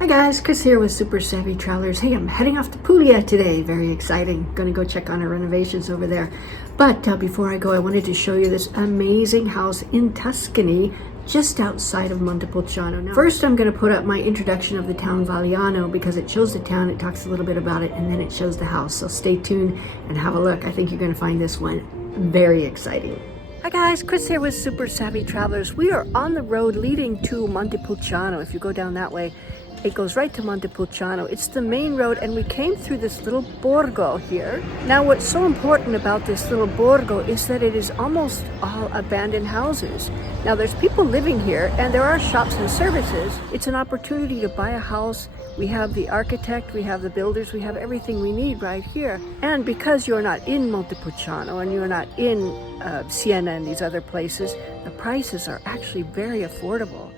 Hi guys, Chris here with Super Savvy Travelers. Hey, I'm heading off to Puglia today. Very exciting. Gonna go check on our renovations over there. But before I go, I wanted to show you this amazing house in Tuscany, just outside of Montepulciano. Now, first, I'm gonna put up my introduction of the town Valiano because it shows the town, it talks a little bit about it, and then it shows the house. So stay tuned and have a look. I think you're gonna find this one very exciting. Hi guys, Chris here with Super Savvy Travelers. We are on the road leading to Montepulciano. If you go down that way, it goes right to Montepulciano. It's the main road, and we came through this little borgo here. Now, what's so important about this little borgo is that it is almost all abandoned houses. Now, there's people living here, and there are shops and services. It's an opportunity to buy a house. We have the architect, we have the builders, we have everything we need right here. And because you're not in Montepulciano and you're not in Siena and these other places, the prices are actually very affordable.